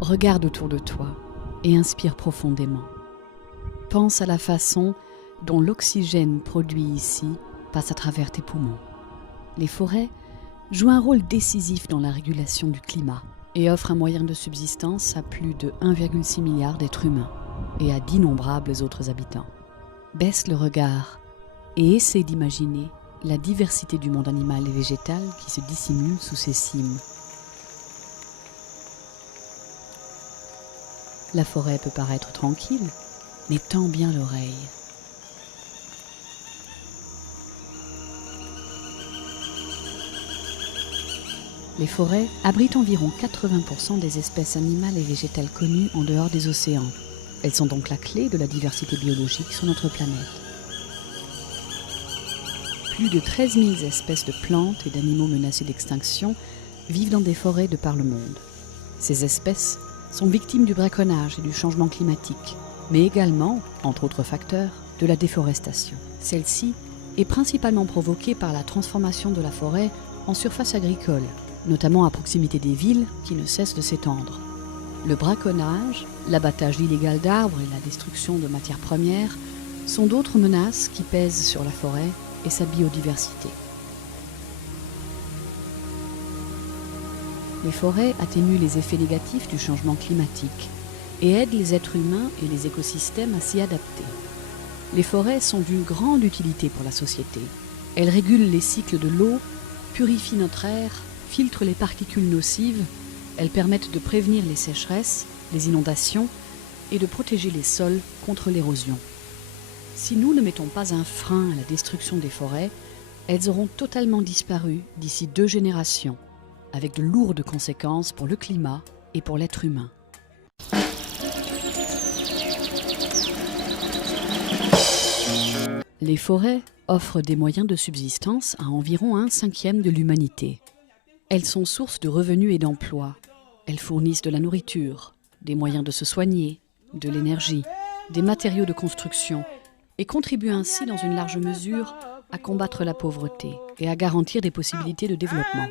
Regarde autour de toi et inspire profondément. Pense à la façon dont l'oxygène produit ici passe à travers tes poumons. Les forêts jouent un rôle décisif dans la régulation du climat et offrent un moyen de subsistance à plus de 1,6 milliard d'êtres humains et à d'innombrables autres habitants. Baisse le regard et essaie d'imaginer la diversité du monde animal et végétal qui se dissimule sous ces cimes. La forêt peut paraître tranquille, mais tend bien l'oreille. Les forêts abritent environ 80% des espèces animales et végétales connues en dehors des océans. Elles sont donc la clé de la diversité biologique sur notre planète. Plus de 13 000 espèces de plantes et d'animaux menacés d'extinction vivent dans des forêts de par le monde. Ces espèces sont victimes du braconnage et du changement climatique, mais également, entre autres facteurs, de la déforestation. Celle-ci est principalement provoquée par la transformation de la forêt en surface agricole, notamment à proximité des villes qui ne cessent de s'étendre. Le braconnage, l'abattage illégal d'arbres et la destruction de matières premières sont d'autres menaces qui pèsent sur la forêt et sa biodiversité. Les forêts atténuent les effets négatifs du changement climatique et aident les êtres humains et les écosystèmes à s'y adapter. Les forêts sont d'une grande utilité pour la société. Elles régulent les cycles de l'eau, purifient notre air, filtrent les particules nocives, elles permettent de prévenir les sécheresses, les inondations et de protéger les sols contre l'érosion. Si nous ne mettons pas un frein à la destruction des forêts, elles auront totalement disparu d'ici 2 générations, avec de lourdes conséquences pour le climat et pour l'être humain. Les forêts offrent des moyens de subsistance à environ 1/5 de l'humanité. Elles sont source de revenus et d'emplois. Elles fournissent de la nourriture, des moyens de se soigner, de l'énergie, des matériaux de construction et contribuent ainsi dans une large mesure à combattre la pauvreté et à garantir des possibilités de développement.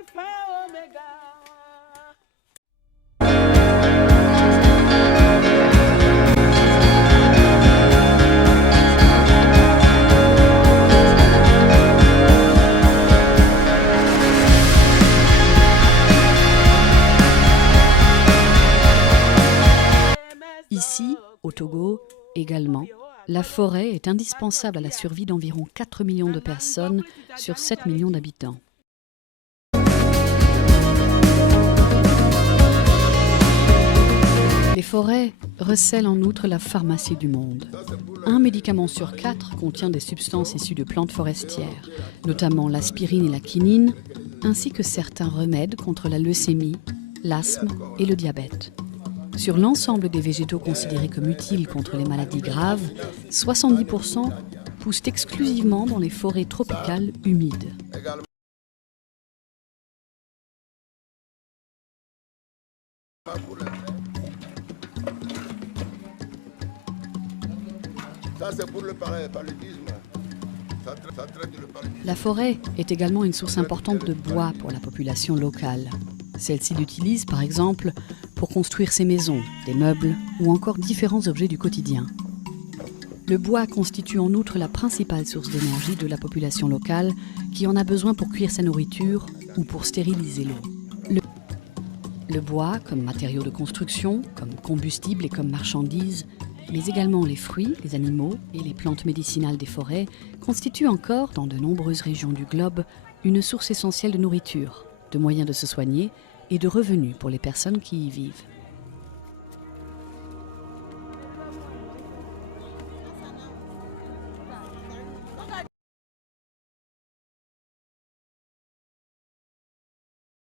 Ici, au Togo, également, la forêt est indispensable à la survie d'environ 4 millions de personnes sur 7 millions d'habitants. Les forêts recèlent en outre la pharmacie du monde. Un médicament sur 4 contient des substances issues de plantes forestières, notamment l'aspirine et la quinine, ainsi que certains remèdes contre la leucémie, l'asthme et le diabète. Sur l'ensemble des végétaux considérés comme utiles contre les maladies graves, 70% poussent exclusivement dans les forêts tropicales humides. La forêt est également une source importante de bois pour la population locale. Celle-ci l'utilise par exemple pour construire ses maisons, des meubles ou encore différents objets du quotidien. Le bois constitue en outre la principale source d'énergie de la population locale qui en a besoin pour cuire sa nourriture ou pour stériliser l'eau. Le bois comme matériau de construction, comme combustible et comme marchandise, mais également les fruits, les animaux et les plantes médicinales des forêts constituent encore, dans de nombreuses régions du globe, une source essentielle de nourriture, de moyens de se soigner et de revenus pour les personnes qui y vivent.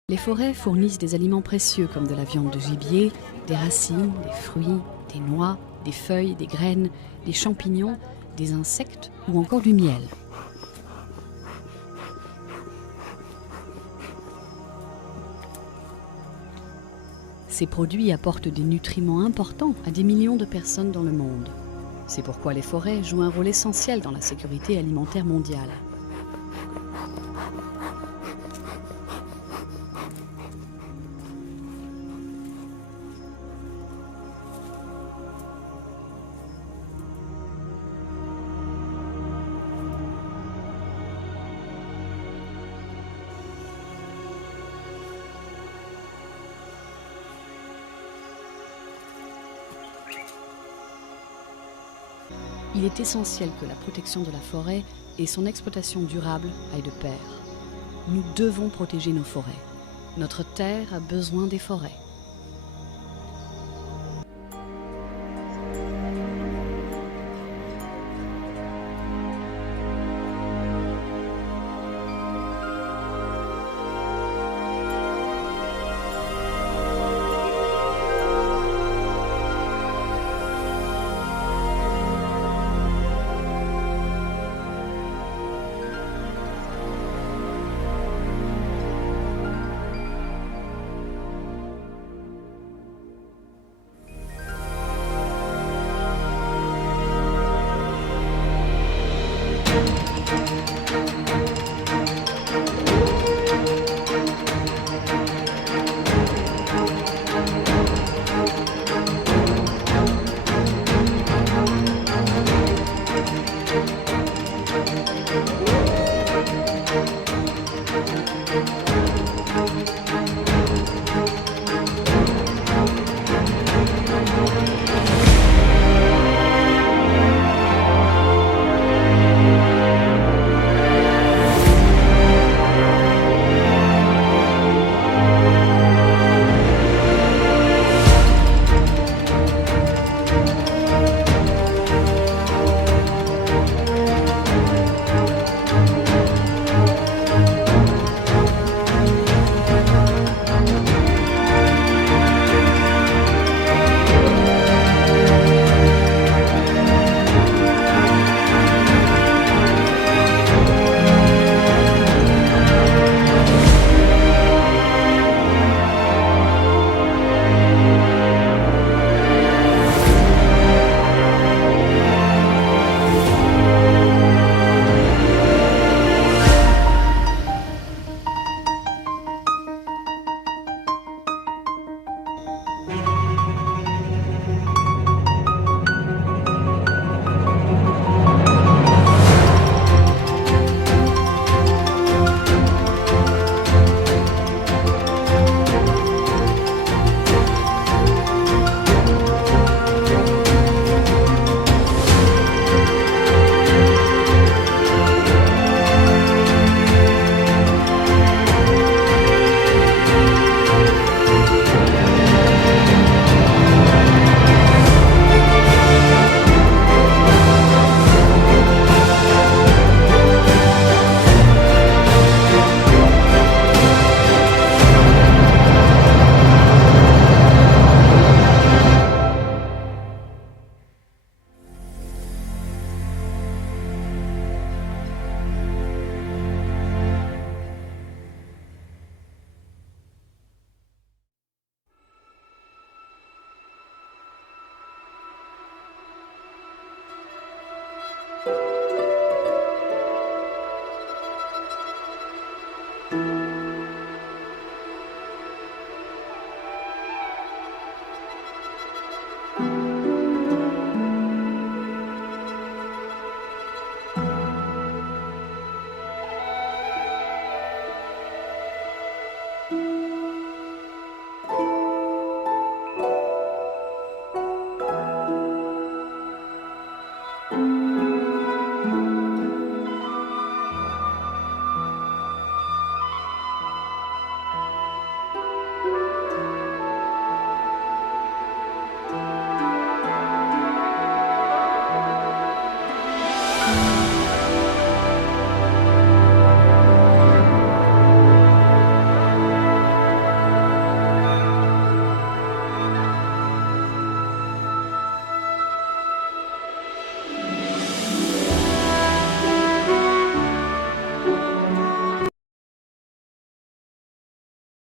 Les forêts fournissent des aliments précieux comme de la viande de gibier, des racines, des fruits, des noix, des feuilles, des graines, des champignons, des insectes ou encore du miel. Ces produits apportent des nutriments importants à des millions de personnes dans le monde. C'est pourquoi les forêts jouent un rôle essentiel dans la sécurité alimentaire mondiale. Il est essentiel que la protection de la forêt et son exploitation durable aillent de pair. Nous devons protéger nos forêts. Notre terre a besoin des forêts.